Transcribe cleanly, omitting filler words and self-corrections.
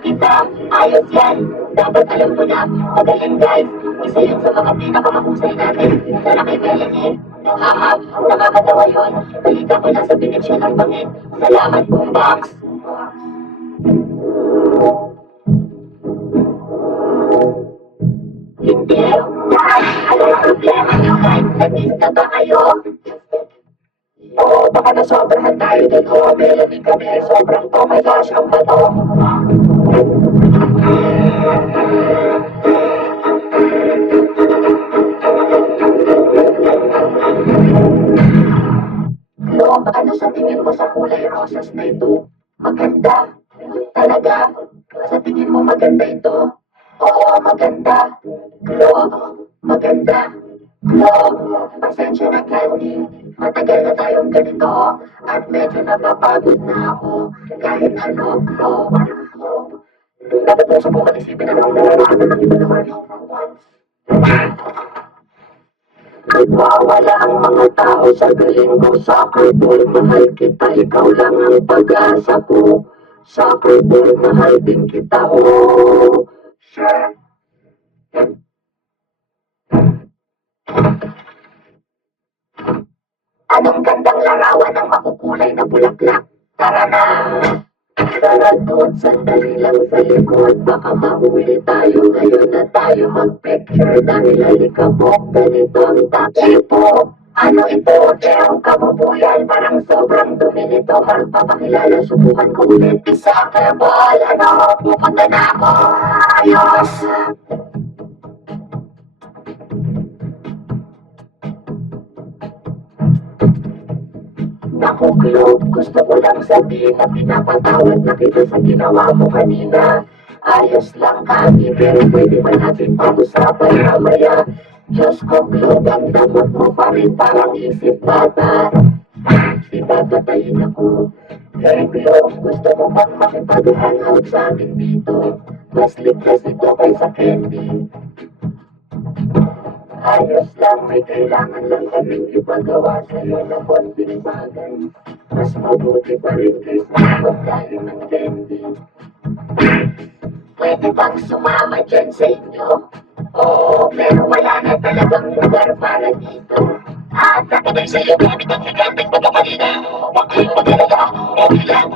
kita, ayos yan. Dapat alam mo na, magaling guys. Isa yun sa mga pinakamahusay natin. Tara kay Melanie. Haha, nakakatawa yun. Balita ko lang sa binit siya ng bangin. Salamat, Boombox. Hindi. Ano ang problema niyo guys? Nag-insta ba kayo? Oo, baka nasobrahan tayo dun. Oo, Melanie kami. Sobrang, oh my gosh, ang bato. Lom, ano sa tingin mo sa kulay rosas na ito? Maganda. Talaga? Sa tingin mo maganda ito? Oo, maganda. Lom, maganda. Lom, pasensya na Candy. Matagal na tayong ganito at medyo napapagod na ako. Kahit ano, Lom. Dapat mo sa buong isipin na lang ng iba naman. Nagwawala ang mga tao sa galing ko. Soccer ball, mahal kita. Ikaw lang ang pag-asa ko. Soccer ball, mahal din kita. Oh, sure. Anong gandang larawan ng makukulay na bulaklak? Tara na! Tara doon, sandali lang sa likod. Baka mahuli tayo ngayon na tayo mag-picture dahil alikabok ganito ang takipo. Ano ito? Ang kabubuyan, parang sobrang dumi nito. Parang papakilala, subukan ko ulit. Soccer ball, ano? Pupunta na ako. Ayos! Naku, Globe, gusto ko lang sabihin na pinapatawad na kita sa ginawa mo kanina. Ayos lang kami, pero pwede ba natin pag-usapan mamaya? Diyos ko, Globe, ang damot mo pa rin parang isip bata. Ipapatayin ako. Hey, Globe, gusto mo bang makipag-hangout sa amin dito? Mas ligtas ito kaysa candy. Ayos lang, may kailangan lang kaming ipagawa sa'yo na konting bagay. Mas mabuti pa rin kaysa kapag tayo ng candy. Pwede bang sumama dyan sa inyo? Oo, pero wala na talagang lugar para dito. At nakabay sa'yo gamit ang higanteng pagkakalina. Huwag kayong mag-alala, okay lang.